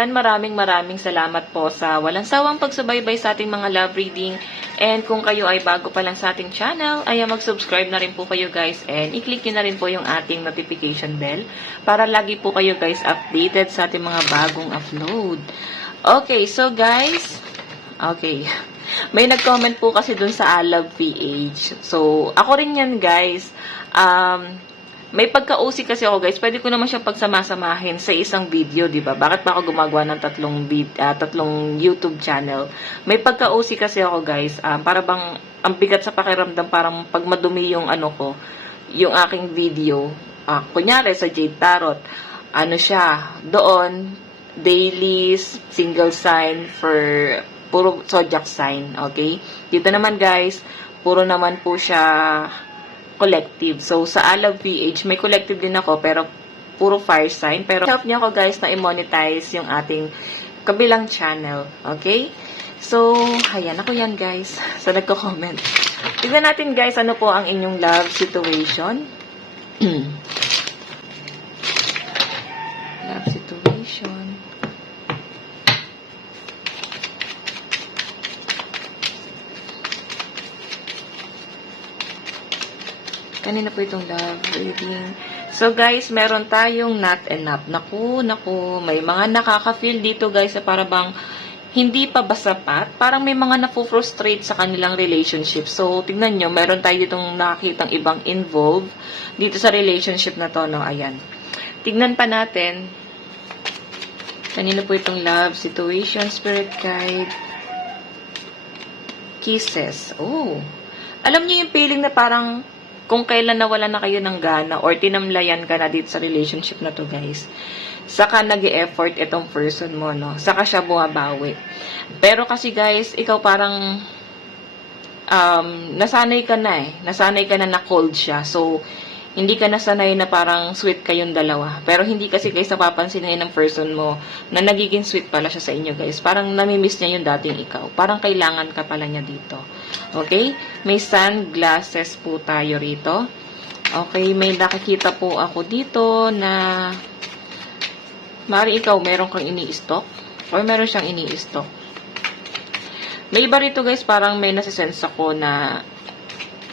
ayan, maraming salamat po sa walang sawang pagsubaybay sa ating mga love reading. And kung kayo ay bago pa lang sa ating channel, ay mag-subscribe na rin po kayo guys. And i-click nyo na rin po yung ating notification bell para lagi po kayo guys updated sa ating mga bagong upload. Okay, so guys, okay. May nag-comment po kasi dun sa Alab PH. So, ako rin yan guys. May pagka-OC kasi ako guys, pwede ko naman siyang pagsamasamahin sa isang video, di ba? Bakit pa ako gumagawa ng tatlong YouTube channel? May pagka-OC kasi ako guys, para bang ang bigat sa pakiramdam, parang pag madumi yung ano ko, yung aking video, kunyari sa Jade Tarot, ano siya, doon, daily single sign for puro zodiac sign, okay? Dito naman guys, puro naman po siya collective. So, sa Alab PH, may collective din ako, pero puro fire sign. Pero, help niya ako guys na i-monetize yung ating kabilang channel. Okay? So, ayan. Ako yan guys. Sa nagko-comment. Tignan natin guys, ano po ang inyong love situation. Love situation. Kanina po itong love reading. So, guys, meron tayong not enough. Naku, may mga nakaka-feel dito, guys, na para bang hindi pa ba sapat? Parang may mga napo-frustrate sa kanilang relationship. So, tignan nyo, meron tayo ditong nakakitang ibang involved dito sa relationship na to, no? Ayan. Tignan pa natin. Kanina po itong love situation, spirit guide. Kisses. Oh. Alam niyo yung feeling na parang kung kailan nawala na kayo ng gana or tinamlayan ka na dito sa relationship na to guys, saka nag-e-effort itong person mo, no? Saka siya bumabawi. Pero kasi guys, ikaw parang nasanay ka na eh. Nasanay ka na na-cold siya. So, hindi ka nasanay na parang sweet kayong dalawa. Pero hindi kasi guys napapansin ngayon ng person mo na nagiging sweet pala siya sa inyo guys. Parang namimiss niya yung dating ikaw. Parang kailangan ka pala niya dito. Okay? May sunglasses po tayo rito. Okay? May nakikita po ako dito na mari ikaw meron kang ini-stock or meron siyang ini-stock. May iba rito guys, parang may nasisense ako na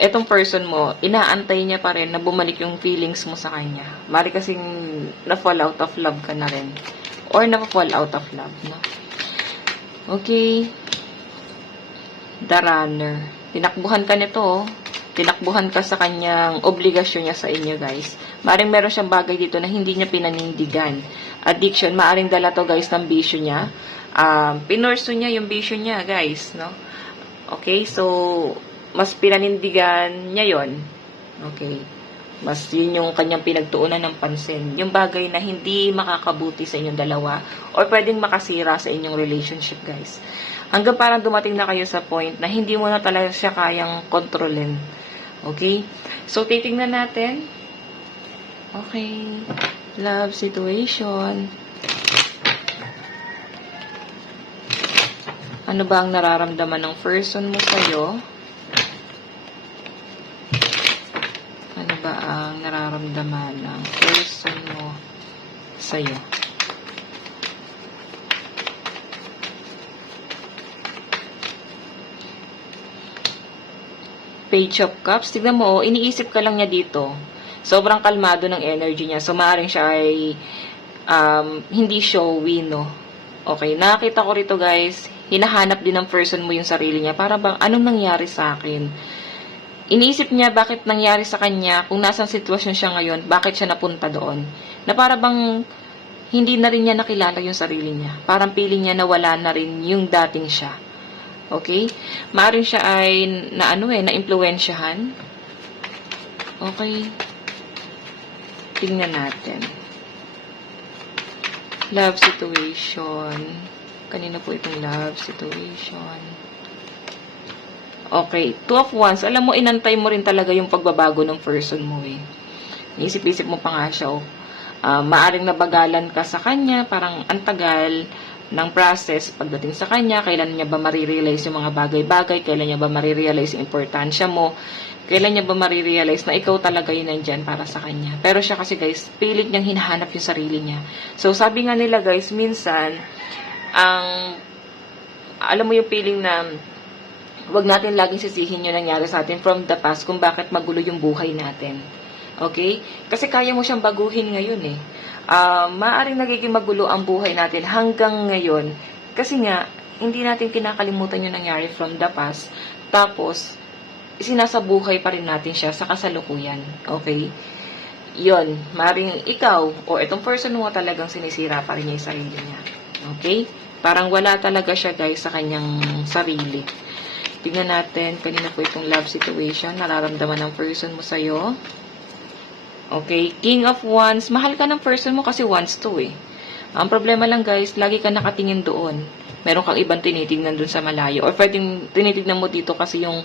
etong person mo, inaantay niya pa rin na bumalik yung feelings mo sa kanya. Mari kasing na-fall out of love ka na rin. Or na-fall out of love, no? Okay. The Runner. Tinakbuhan ka nito, oh. Tinakbuhan ka sa kanyang obligasyon niya sa inyo, guys. Maring meron siyang bagay dito na hindi niya pinanindigan. Addiction, maaring dala to, guys, ng bisyo niya. Pinorso niya yung bisyo niya, guys, no? Okay, so mas pinanindigan niya yon. Okay. Mas yun yung kanyang pinagtuunan ng pansin. Yung bagay na hindi makakabuti sa inyong dalawa or pwedeng makasira sa inyong relationship, guys. Hanggang parang dumating na kayo sa point na hindi mo na talaga siya kayang kontrolin. Okay? So, titingnan natin. Okay. Love situation. Ano ba ang nararamdaman ng person mo sa'yo? Ano ba ang nararamdaman ng person mo sa'yo? Page of Cups. Tignan mo, oh, iniisip ka lang niya dito. Sobrang kalmado ng energy niya. So, maaaring siya ay hindi showy, no? Okay, nakakita ko rito, guys. Hinahanap din ng person mo yung sarili niya. Para bang, anong nangyari sa akin? Iniisip niya bakit nangyari sa kanya, kung nasang sitwasyon siya ngayon, bakit siya napunta doon. Na para bang hindi na rin niya nakilala yung sarili niya. Parang feeling niya na wala na rin yung dating siya. Okay? Maaring siya ay na-impluwensyahan. Okay. Tingnan natin. Love situation. Kanina po itong love situation. Okay. Two of Wands. Alam mo, inantay mo rin talaga yung pagbabago ng person mo eh. Isip-isip mo pa nga siya. Maaring nabagalan ka sa kanya. Parang antagal. ng process pagdating sa kanya, kailan niya ba marirealize yung mga bagay-bagay, kailan niya ba marirealize yung importansya mo, kailan niya ba marirealize na ikaw talaga yun nandyan para sa kanya. Pero siya kasi guys, pilit niyang hinahanap yung sarili niya. So sabi nga nila guys, minsan, alam mo yung feeling na wag natin laging sisihin yung nangyari sa atin from the past kung bakit magulo yung buhay natin. Okay? Kasi kaya mo siyang baguhin ngayon eh. Maaaring nagiging magulo ang buhay natin hanggang ngayon kasi nga, hindi natin kinakalimutan yung nangyari from the past. Tapos, sinasabuhay pa rin natin siya sa kasalukuyan. Okay? Yon, maaaring ikaw o itong person mo talagang sinisira pa rin niya yung sarili niya. Okay? Parang wala talaga siya guys sa kanyang sarili. Tingnan natin, kanina po itong love situation, nararamdaman ng person mo sa'yo. Okay, King of Wands, mahal ka ng person mo kasi wants to eh. Ang problema lang guys, lagi ka nakatingin doon. Meron kang ibang tinitignan doon sa malayo. Or pwedeng tinitignan mo dito kasi yung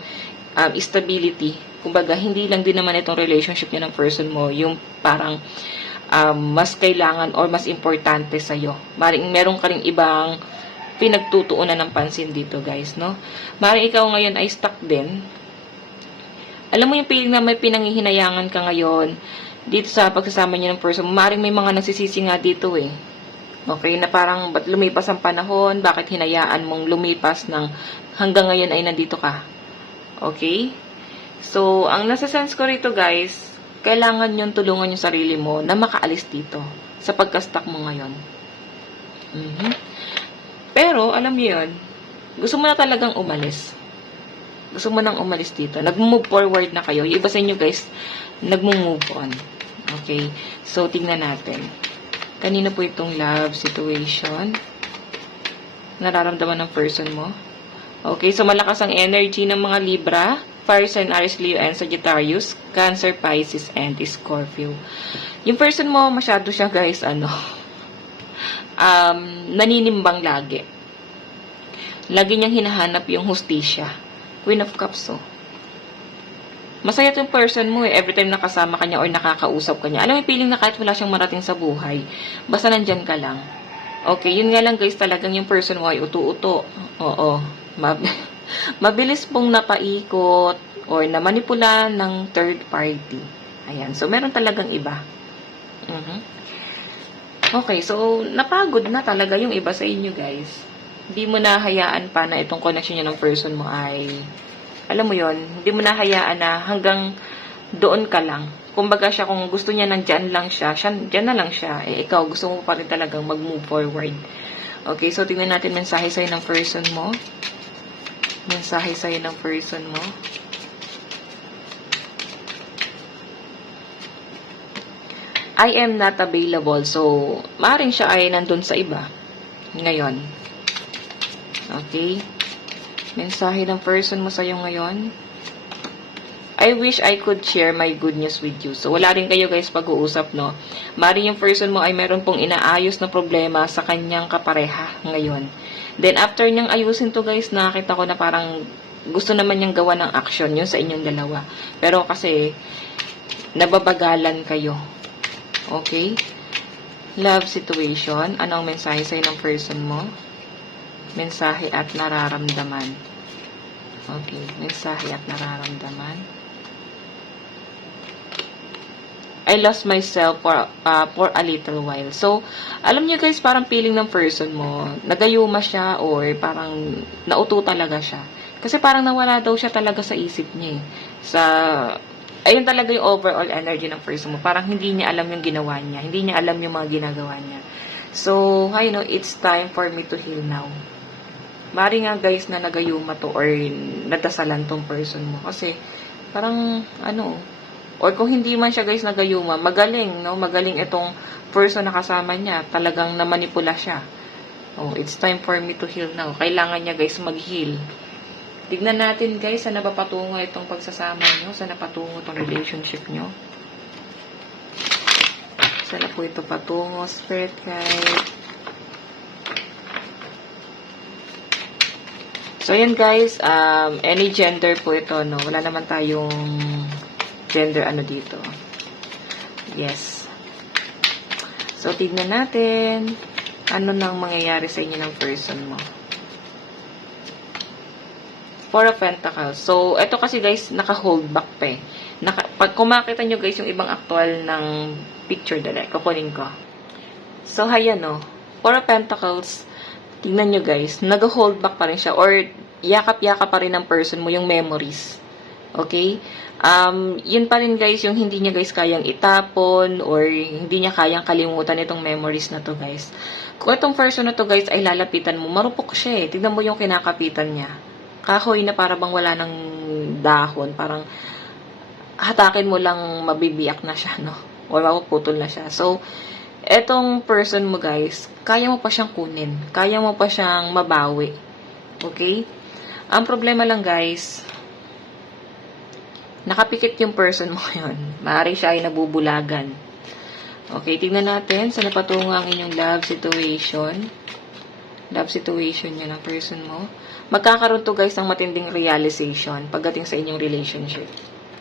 stability. Kumbaga, hindi lang din naman itong relationship niya ng person mo, yung parang mas kailangan or mas importante sa'yo. Meron ka rin ibang pinagtutuunan ng pansin dito guys, no? Maring ikaw ngayon ay stuck din. Alam mo yung feeling na may pinanghihinayangan ka ngayon dito sa pagsasama niyo ng person, maring may mga nagsisisi nga dito eh. Okay, na parang ba't lumipas ang panahon, bakit hinayaan mong lumipas ng hanggang ngayon ay nandito ka. Okay? So, ang nasa-sense ko rito guys, kailangan yung tulungan yung sarili mo na makaalis dito sa pagka-stuck mo ngayon. Pero, alam niyo yun, gusto mo na talagang umalis. Gusto mo nang umalis dito. Nag-move forward na kayo. Yung iba sa inyo guys, nag-move on. Okay? So, tignan natin. Kanina po itong love situation. Nararamdaman ng person mo. Okay? So, malakas ang energy ng mga Libra, Fire sign, Aries, Leo, and Sagittarius, Cancer, Pisces, and Scorpio. Yung person mo, masyado siya guys, naninimbang lagi. Lagi niyang hinahanap yung hustisya. Queen of Cups, oh. Masaya yung person mo eh, every time nakasama ka niya or nakakausap ka niya. Alam mo yung feeling na kahit wala siyang marating sa buhay, basta nandyan ka lang. Okay, yun nga lang guys, talagang yung person mo ay uto-uto. Oo, mabilis pong napaikot or namanipula ng third party. Ayan, so meron talagang iba. Okay, so napagod na talaga yung iba sa inyo guys. Hindi mo na hayaan pa na itong connection niya ng person mo ay, alam mo yon, hindi mo na hayaan na hanggang doon ka lang. Kumbaga siya, kung gusto niya nandyan lang siya, dyan na lang siya. Eh, ikaw, gusto mo pa rin talagang mag-move forward. Okay, so tingnan natin mensahe sa'yo ng person mo. Mensahe sa'yo ng person mo. I am not available. So, maaaring siya ay nandun sa iba. Ngayon. Okay. Mensahe ng person mo sa'yo ngayon. I wish I could share my good news with you. So, wala rin kayo guys pag-uusap, no? Maaaring yung person mo ay meron pong inaayos na problema sa kanyang kapareha ngayon. Then, after niyang ayusin to guys, nakita ko na parang gusto naman niyang gawa ng action yun sa inyong dalawa. Pero kasi, nababagalan kayo. Okay? Love situation. Anong mensahe sa'yo ng person mo? Mensahe at nararamdaman. Okay. Mensahe at nararamdaman. I lost myself for a little while. So, alam niyo guys, parang feeling ng person mo, nagayuma siya or parang nauto talaga siya. Kasi parang nawala daw siya talaga sa isip niya eh. Ayun talaga yung overall energy ng person mo. Parang hindi niya alam yung ginawa niya. Hindi niya alam yung mga ginagawa niya. So, it's time for me to heal now. Mari nga guys na nagayuma to or nadasalan tong person mo. Kasi, parang, or kung hindi man siya guys nagayuma, magaling, no? Magaling itong person na kasama niya. Talagang namanipula siya. Oh, it's time for me to heal now. Kailangan niya guys mag-heal. Tignan natin guys, saan na ba patungo itong pagsasama nyo? Saan na patungo itong relationship nyo? Saan na po ito patungo? Spirit guide. So, yan guys, any gender po ito, no? Wala naman tayong gender dito. Yes. So, tignan natin. Ano nang mangyayari sa inyo ng person mo? Four of Pentacles. So, ito kasi guys, naka-hold back pa eh. Pag kumakita nyo guys yung ibang actual ng picture dali, kukunin ko. So, ayan o. Four of Pentacles, tingnan nyo guys, nag-hold back pa rin siya or yakap-yakap pa rin ng person mo yung memories. Okay? Yun pa rin guys, yung hindi niya guys kayang itapon or hindi niya kayang kalimutan itong memories na to guys. Kung itong person na to guys ay lalapitan mo, marupok siya eh. Tignan mo yung kinakapitan niya. Kahoy na para bang wala ng dahon. Parang hatakin mo lang mabibiyak na siya, no? O mapuputol na siya. So, etong person mo guys, kaya mo pa siyang kunin. Kaya mo pa siyang mabawi. Okay? Ang problema lang guys, nakapikit yung person mo ngayon. Maaari siya ay nabubulagan. Okay, tignan natin sa napatungo ang inyong love situation. Love situation niya ng person mo. Magkakaroon to guys ng matinding realization pagdating sa inyong relationship.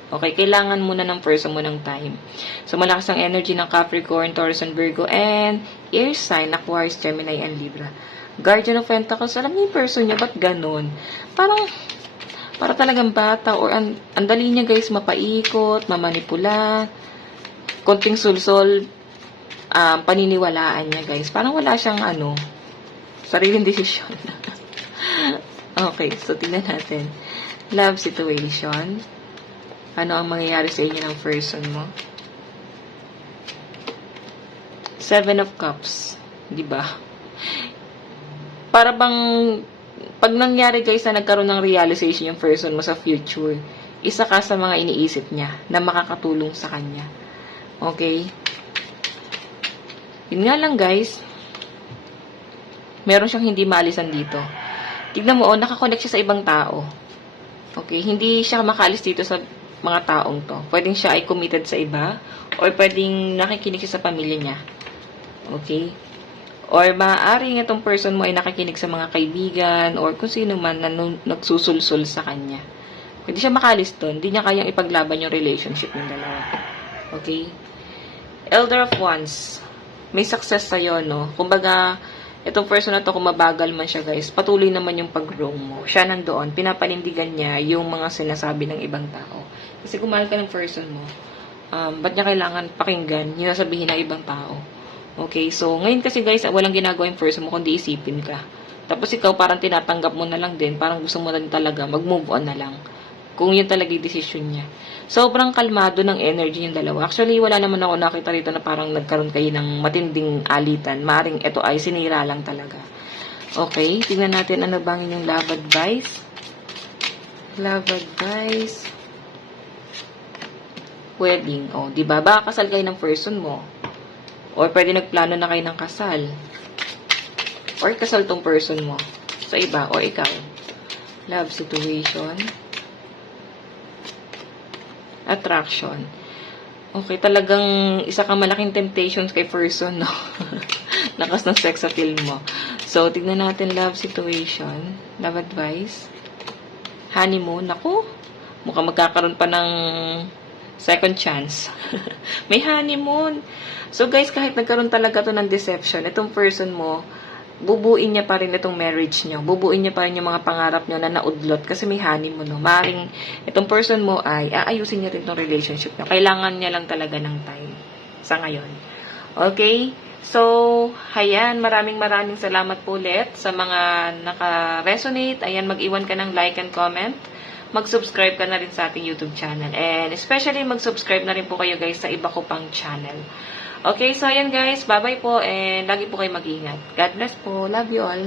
Okay, kailangan muna ng person mo ng time. So, malakas ang energy ng Capricorn, Taurus, and Virgo, and air sign, Aquarius, Gemini, and Libra. Guardian of Pentacles, alam niyo yung person niya, ba't ganun? Para talagang bata, or ang dali niya guys, mapaikot, mamanipula, konting sulsol, paniniwalaan niya guys. Parang wala siyang sariling desisyon. Okay, so tingnan natin. Love situation. Ano ang mangyayari sa inyo ng person mo? Seven of Cups. Diba? Para bang, pag nangyari guys na nagkaroon ng realization yung person mo sa future, isa ka sa mga iniisip niya na makakatulong sa kanya. Okay? Yun nga lang guys, meron siyang hindi maalisan dito. Tignan mo, nakakonect siya sa ibang tao. Okay? Hindi siya makaalis dito sa mga taong to. Pwedeng siya ay committed sa iba, or pwedeng nakikinig siya sa pamilya niya. Okay? Or maaaring itong person mo ay nakikinig sa mga kaibigan, or kung sino man na nagsusulsul sa kanya. Pwede siya makaalis doon. Hindi niya kayang ipaglaban yung relationship ng dalawa. Okay? Elder of Wands. May success sa'yo, no? Kumbaga, itong person na to, kung mabagal man siya, guys, patuloy naman yung pag-grow mo. Siya nandoon, pinapanindigan niya yung mga sinasabi ng ibang tao. Kasi kung mahal ka ng person mo, ba't niya kailangan pakinggan yung nasabihin ng ibang tao? Okay, so, ngayon kasi guys, walang ginagawa yung person mo, kundi isipin ka. Tapos ikaw, parang tinatanggap mo na lang din, parang gusto mo na talaga, mag-move on na lang. Kung yun talaga yung decision niya. Sobrang kalmado ng energy yung dalawa. Actually, wala naman ako nakita rito na parang nagkaroon kayo ng matinding alitan. Maaring ito ay sinira lang talaga. Okay, tingnan natin ano bang yung love advice. Love advice. Wedding. O, diba? Baka kasal kayo ng person mo. Or pwede nagplano na kayo ng kasal. Or kasal tong person mo. Sa iba, o ikaw. Love situation. Attraction. Okay, talagang isa kang malaking temptations kay person, no? Lakas ng sex appeal mo. So, tignan natin love situation. Love advice. Honeymoon. Ako, mukhang magkakaroon pa ng second chance. May honeymoon. So, guys, kahit nagkaroon talaga to ng deception, itong person mo, bubuin niya pa rin itong marriage niyo. Bubuin niya pa rin yung mga pangarap niyo na naudlot kasi may honeymoon, no? Maring itong person mo ay aayusin niya rin itong relationship niyo. Kailangan niya lang talaga ng time sa ngayon. Okay? So, ayan, maraming salamat po ulit sa mga naka-resonate. Ayan, mag-iwan ka ng like and comment. Mag-subscribe ka na rin sa ating YouTube channel. And especially, mag-subscribe na rin po kayo guys sa iba ko pang channel. Okay, so ayan guys, bye-bye po and lagi po kayo mag-ingat. God bless po. Love you all.